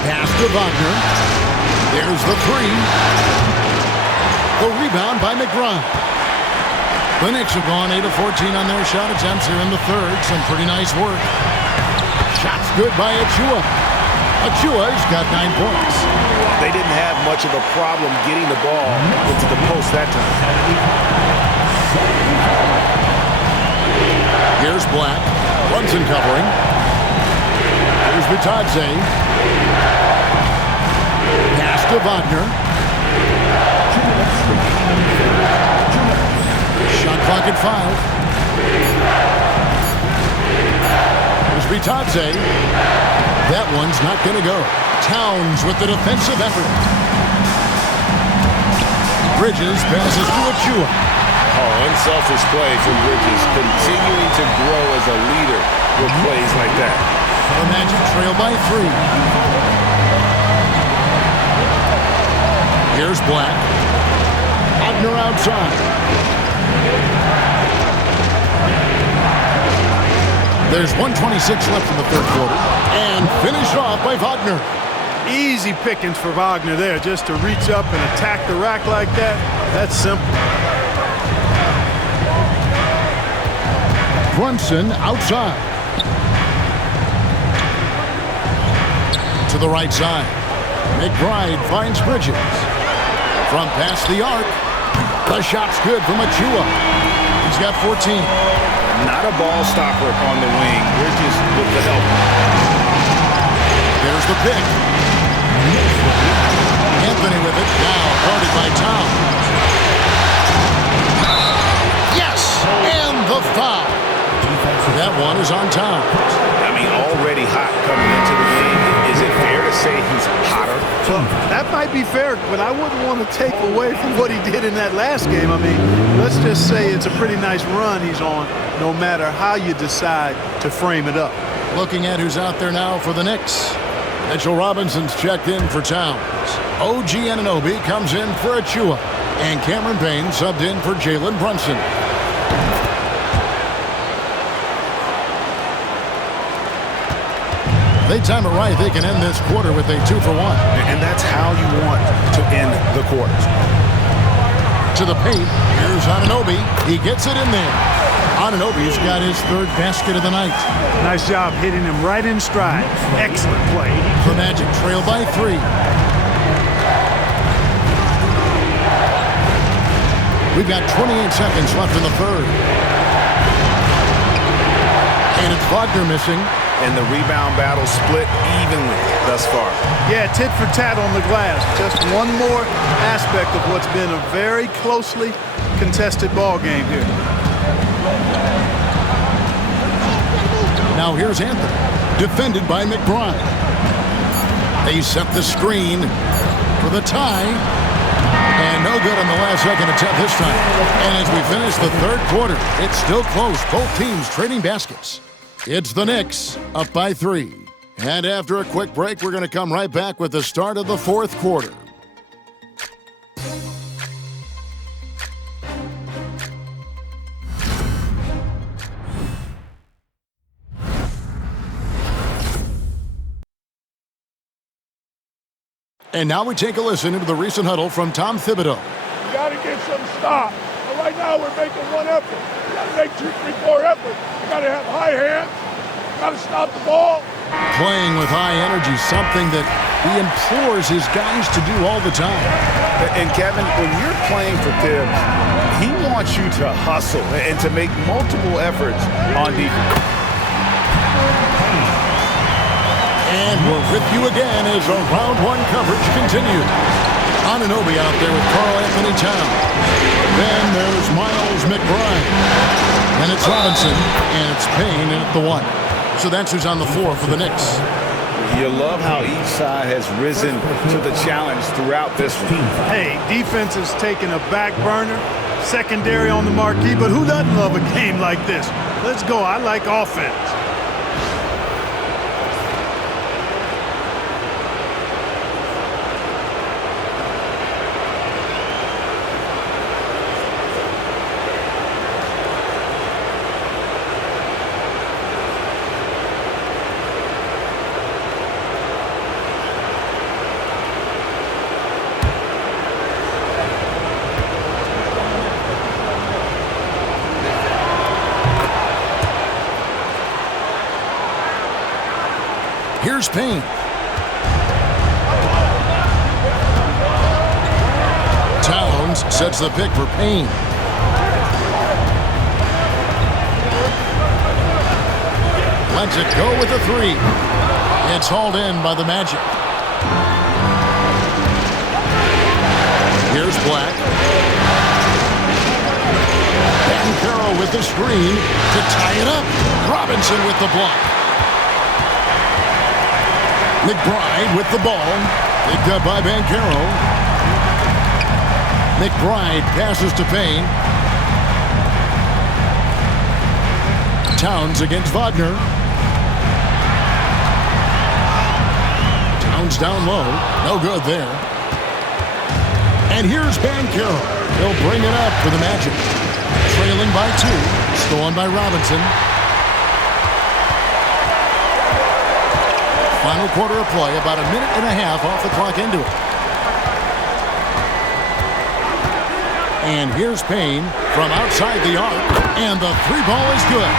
Pass to Wagner. There's the three. The rebound by McBride. The Knicks have gone 8 of 14 on their shot attempts here in the third. Some pretty nice work. Shots good by Achua. Achua's got 9 points. They didn't have much of a problem getting the ball into the post that time. Here's Black. Brunson covering. Here's Vitadze. Pass to Wagner. Shot clock at 5. Here's Vitadze. That one's not going to go. Towns with the defensive effort. Bridges passes to Achua. Oh, unselfish play from Bridges, continuing to grow as a leader with plays like that. The Magic trail by 3. Here's Black. Wagner outside. There's 1:26 left in the third quarter. And finished off by Wagner. Easy pickings for Wagner there, just to reach up and attack the rack like that. That's simple. Brunson outside. To the right side. McBride finds Bridges. From past the arc. The shot's good from Achua. He's got 14. Not a ball stopper on the wing. Bridges with the help. There's the pick. Anthony with it. Now guarded by Tom. Yes! And the foul. That one is on Tom. I mean, already hot coming into the game. Is it fair to say he's hotter? Well, that might be fair, but I wouldn't want to take away from what he did in that last game. I mean, let's just say it's a pretty nice run he's on, no matter how you decide to frame it up. Looking at who's out there now for the Knicks. Mitchell Robinson's checked in for Towns. OG Anunoby comes in for Achua. And Cameron Payne subbed in for Jalen Brunson. They time it right, they can end this quarter with a 2-for-1. And that's how you want to end the quarters. To the paint, here's Anunoby. He gets it in there. Anunoby's got his third basket of the night. Nice job hitting him right in stride. Excellent play. The Magic trail by 3. We've got 28 seconds left in the third. And it's Wagner missing. And the rebound battle split evenly thus far. Yeah, tit for tat on the glass. Just one more aspect of what's been a very closely contested ball game here. Now here's Anthony, defended by McBride. They set the screen for the tie. And no good on the last second attempt this time. And as we finish the third quarter, it's still close. Both teams trading baskets. It's the Knicks up by 3. And after a quick break, we're going to come right back with the start of the fourth quarter. And now we take a listen into the recent huddle from Tom Thibodeau. You got to get some stop. But right now we're making one effort. You got to make 2, 3, 4 efforts. You got to have high hands. You got to stop the ball. Playing with high energy, something that he implores his guys to do all the time. And Kevin, when you're playing for Thibs, he wants you to hustle and to make multiple efforts on defense. And we're with you again as our round one coverage continues. Anunoby out there with Karl Anthony Towns. Then there's Miles McBride. And it's Robinson, and it's Payne at the 1. So that's who's on the floor for the Knicks. You love how each side has risen to the challenge throughout this one. Hey, defense is taking a back burner, secondary on the marquee, but who doesn't love a game like this? Let's go. I like offense. Here's Payne. Towns sets the pick for Payne. Lets it go with a three. It's hauled in by the Magic. Here's Black. Bancaro with the screen to tie it up. Robinson with the block. McBride with the ball. Picked up by Bancaro. McBride passes to Payne. Towns against Wagner. Towns down low. No good there. And here's Bancaro. He'll bring it up for the Magic. Trailing by 2. Stolen by Robinson. Final quarter of play. About a minute and a half off the clock into it. And here's Payne from outside the arc. And the three ball is good.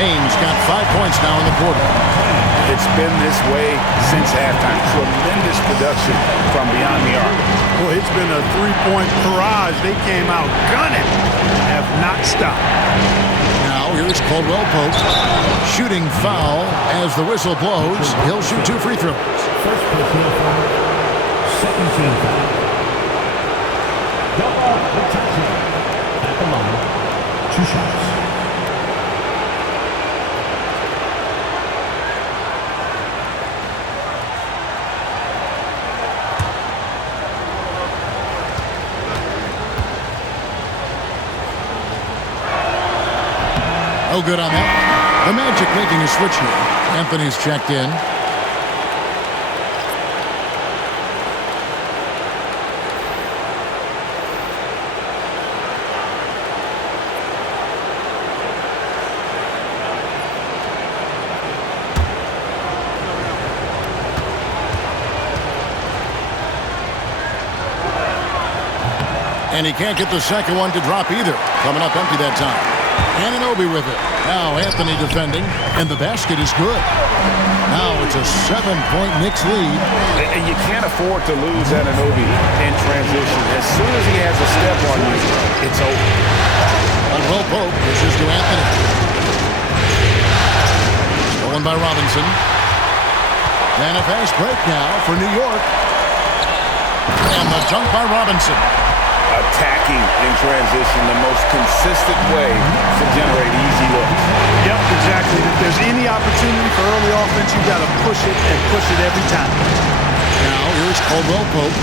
Payne's got 5 points now in the quarter. It's been this way since halftime. Tremendous production from beyond the arc. Boy, it's been a three-point barrage. They came out gunning. Have not stopped. Now here's Caldwell Pope. Shooting foul as the whistle blows. He'll shoot 2 free throws. First personal foul, second team foul. Double Hitachi at the line. 2 shots. No good on that. The Magic making a switch here. Anthony's checked in. And he can't get the second one to drop either. Coming up empty that time. Anunoby with it. Now Anthony defending, and the basket is good. Now it's a 7-point Knicks lead. And you can't afford to lose Anunoby in transition. As soon as he has a step on you, it's over. Caldwell Pope pushes to Anthony. Stolen by Robinson. And a fast break now for New York. And the dunk by Robinson. Attacking in transition, the most consistent way to generate easy looks. Yep, exactly. If there's any opportunity for early offense, you've got to push it and push it every time. Now here's Caldwell Pope.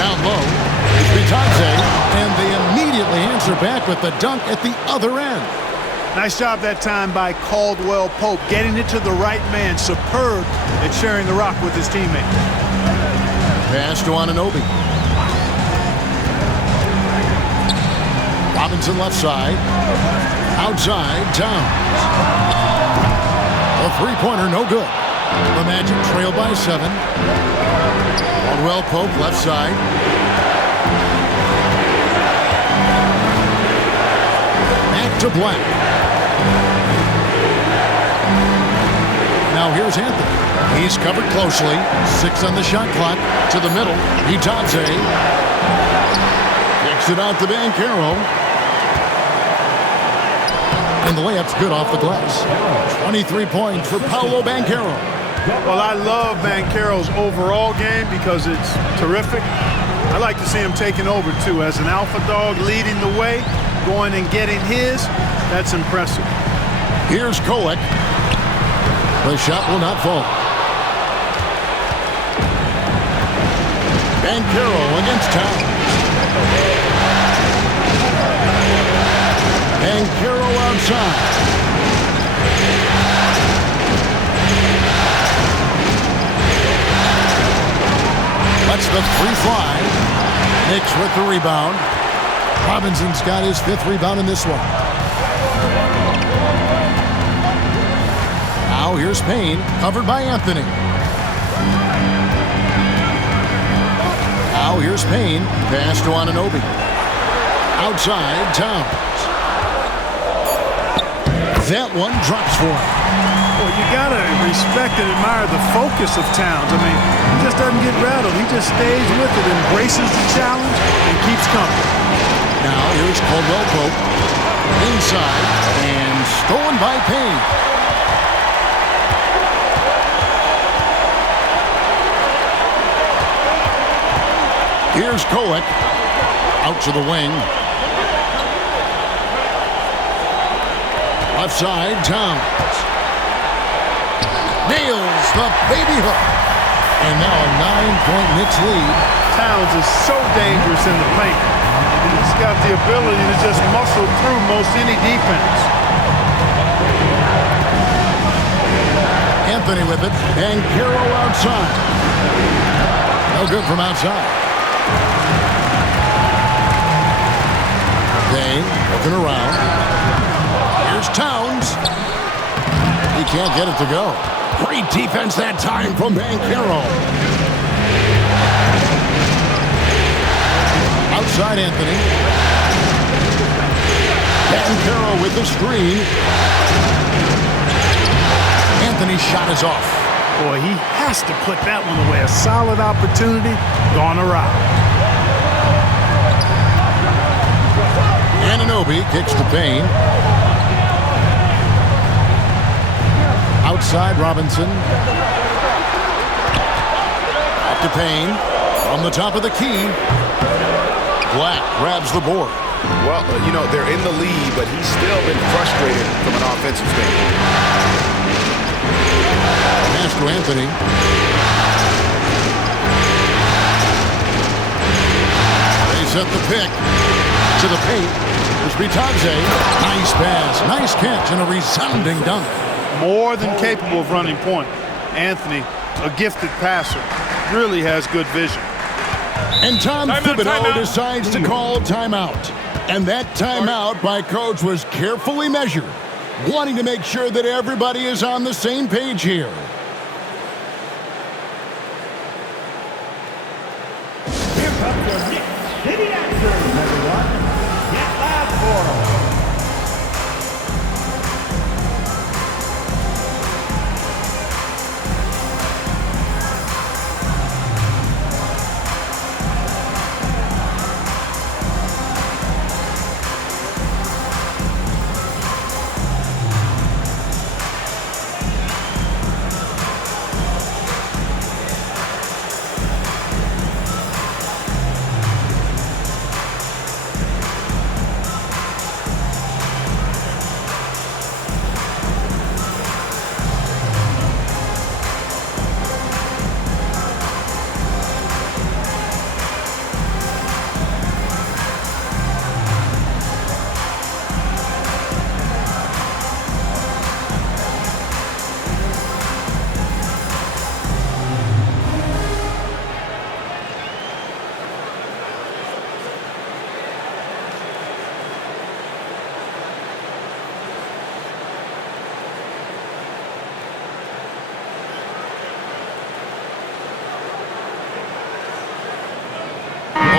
Down low is Bitadze, and they immediately answer back with the dunk at the other end. Nice job that time by Caldwell Pope, getting it to the right man. Superb at sharing the rock with his teammate. Pass to Anunoby. Robinson left side. Outside, Towns. A three-pointer, no good. The Magic trail by 7. Caldwell Pope left side. Back to Black. Now here's Anthony. He's covered closely. 6 on the shot clock. To the middle. Bitadze. Kicks it out to Bancaro. And the layup's good off the glass. 23 points for Paolo Bancaro. Well, I love Bancaro's overall game because it's terrific. I like to see him taking over, too. As an alpha dog leading the way, going and getting his, that's impressive. Here's Kolek. The shot will not fall. Bancaro against Towns. Bancaro outside. Lets the three fly. Knicks with the rebound. Robinson's got his 5th rebound in this one. Now here's Payne, covered by Anthony. Now here's Payne, pass to Anunoby. Outside, Towns. That one drops for him. Well, you got to respect and admire the focus of Towns. I mean, he just doesn't get rattled. He just stays with it, embraces the challenge, and keeps coming. Now here's Caldwell Pope. Inside and stolen by Payne. Here's Kolek. Out to the wing. Left side, Towns. Nails the baby hook. And now a 9-point Knicks lead. Towns is so dangerous in the paint. He's got the ability to just muscle through most any defense. Anthony with it. And Caro outside. No good from outside. Payne looking around. Here's Towns. He can't get it to go. Great defense that time from Banchero. Outside Anthony. Banchero with the screen. Anthony's shot is off. Boy, he has to put that one away. A solid opportunity gone awry. Anunoby kicks to Payne. Outside Robinson. Up to Payne. On the top of the key. Black grabs the board. Well, you know, they're in the lead, but he's still been frustrated from an offensive standpoint. Pass to Anthony. They set the pick. To the paint. There's Bitadze. Nice pass. Nice catch and a resounding dunk. More than capable of running point. Anthony, a gifted passer, really has good vision. And Tom Thibodeau decides to call timeout. And that timeout by Coach was carefully measured, wanting to make sure that everybody is on the same page here. Here comes your Knicks City Actors, everyone. Get loud for them.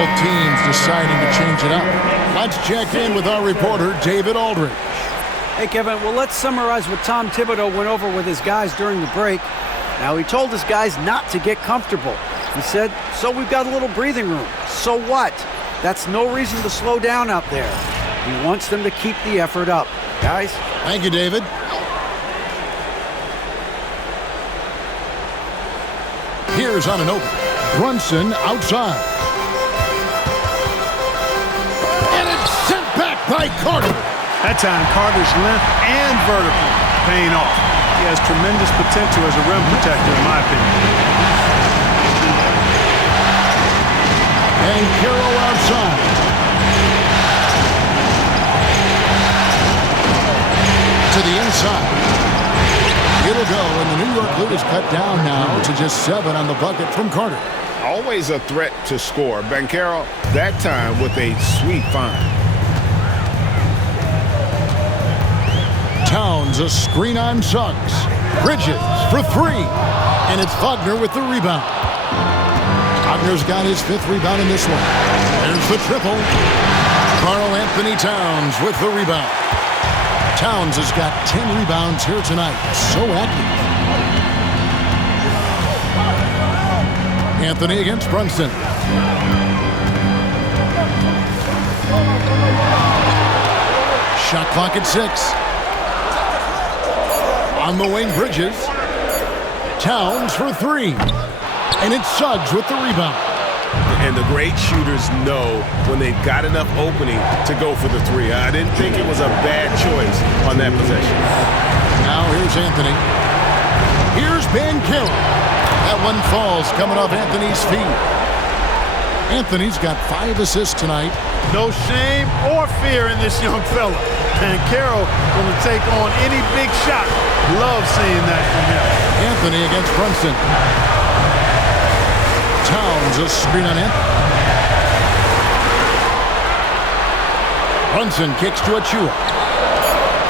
Both teams deciding to change it up. Let's check in with our reporter, David Aldridge. Hey, Kevin, well, let's summarize what Tom Thibodeau went over with his guys during the break. Now, he told his guys not to get comfortable. He said, so we've got a little breathing room. So what? That's no reason to slow down out there. He wants them to keep the effort up. Guys? Thank you, David. Here's Anunoby. Brunson outside. And it's sent back by Carter. That time, Carter's length and vertical paying off. He has tremendous potential as a rim protector, in my opinion. And Caro outside. To the inside. It'll go, and the New York lead is cut down now to just 7 on the bucket from Carter. Always a threat to score. Banchero, that time with a sweet find. Towns, a screen on Suggs. Bridges for 3. And it's Wagner with the rebound. Wagner's got his 5th rebound in this one. There's the triple. Karl Anthony Towns with the rebound. Towns has got 10 rebounds here tonight. So active. Anthony against Brunson. Shot clock at 6. On the wing, Bridges. Towns for 3. And it's Suggs with the rebound. And the great shooters know when they've got enough opening to go for the 3. I didn't think it was a bad choice on that possession. Now here's Anthony. Here's Banchero. That one falls coming off Anthony's feet. Anthony's got 5 assists tonight. No shame or fear in this young fella. Banchero going to take on any big shot. Love seeing that from him. Anthony against Brunson. Towns a screen on him. Brunson kicks to Achua.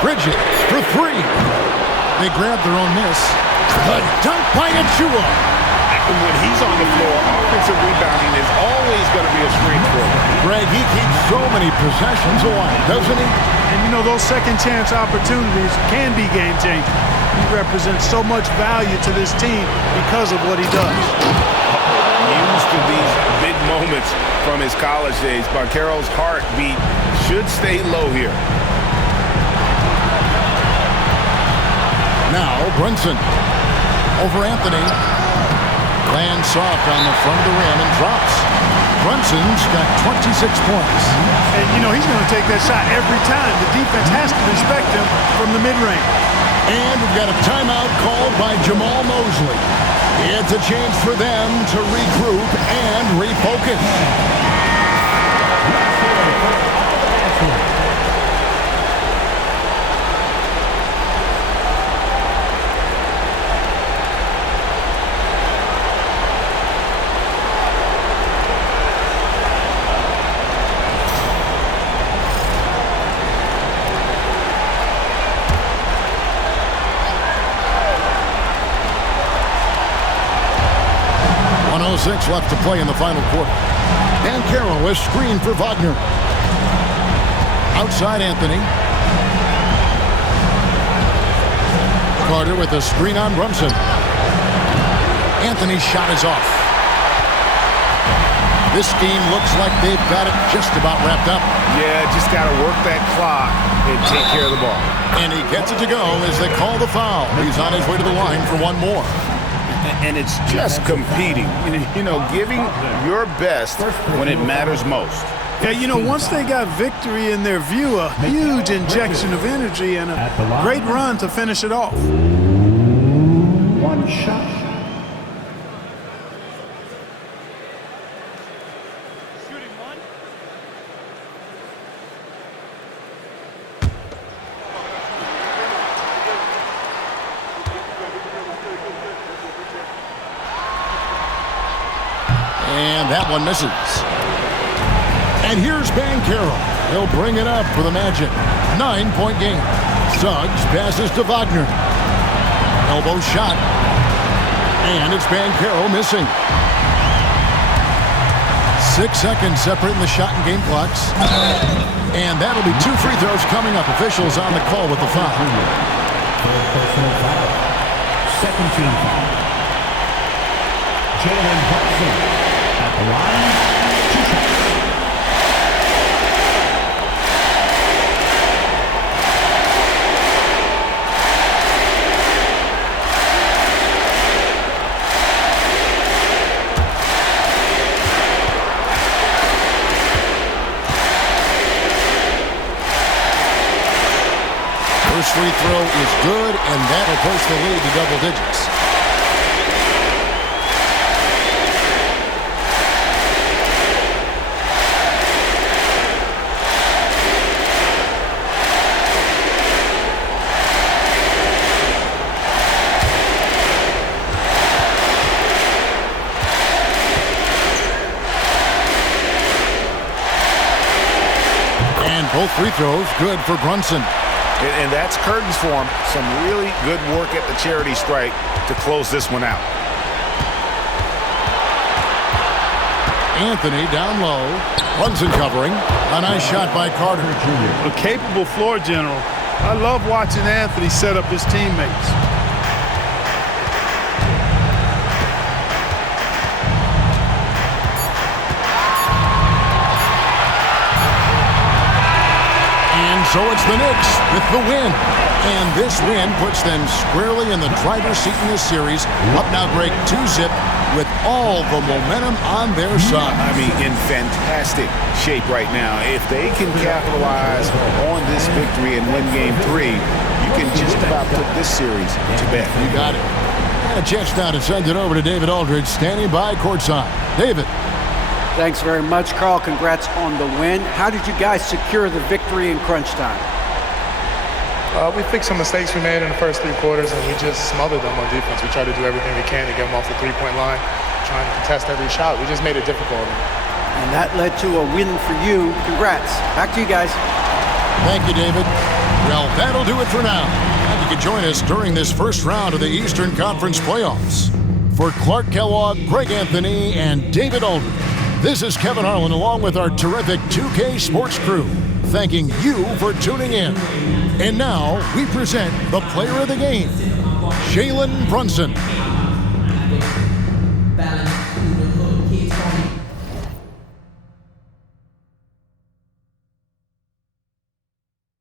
Bridges for 3. They grab their own miss. The dunk by Achua. And when he's on the floor, offensive rebounding is always going to be a strength for him. Greg, he keeps so many possessions alive, doesn't he? And you know, those second chance opportunities can be game changing. He represents so much value to this team because of what he does. Used to these big moments from his college days, Banchero's heartbeat should stay low here. Now Brunson over Anthony. Lands soft on the front of the rim and drops. Brunson's got 26 points. And you know, he's going to take that shot every time. The defense has to respect him from the mid-range. And we've got a timeout called by Jamal Mosley. It's a chance for them to regroup and refocus. Left to play in the final quarter. Banchero is screened for Wagner. Outside Anthony. Carter with a screen on Brunson. Anthony's shot is off. This game looks like they've got it just about wrapped up. Yeah, just got to work that clock and take care of the ball. And he gets it to go as they call the foul. He's on his way to the line for one more. And it's just competing, you know, giving your best when it matters most. Yeah, you know, once they got victory in their view, a huge injection of energy and a great run to finish it off. One shot. And that one misses. And here's Banchero. He'll bring it up for the Magic. 9-point game. Suggs passes to Wagner. Elbow shot. And it's Banchero missing. 6 seconds separating the shot and game clocks. And that'll be 2 free throws coming up. Officials on the call with the foul. Personal foul. Second team foul. Jalen Brunson. At the line, 2 shots. First free throw is good, and that'll push the lead to double digits. Both free throws good for Brunson. And that's curtains for him. Some really good work at the charity stripe to close this one out. Anthony down low. Brunson covering. A nice shot by Carter. A capable floor general. I love watching Anthony set up his teammates. And so it's the Knicks with the win. And this win puts them squarely in the driver's seat in this series. Up now, Greg, 2-zip with all the momentum on their side. I mean, in fantastic shape right now. If they can capitalize on this victory and win Game 3, you can just about put this series to bed. You got it. And a chance now to send it over to David Aldridge, standing by courtside. David. Thanks very much, Carl. Congrats on the win. How did you guys secure the victory in crunch time? We fixed some mistakes we made in the first 3 quarters, and we just smothered them on defense. We tried to do everything we can to get them off the three-point line, trying to contest every shot. We just made it difficult. And that led to a win for you. Congrats. Back to you guys. Thank you, David. Well, that'll do it for now. And you can join us during this first round of the Eastern Conference playoffs. For Clark Kellogg, Greg Anthony, and David Aldridge, this is Kevin Harlan along with our terrific 2K Sports crew, thanking you for tuning in. And now we present the player of the game, Jalen Brunson.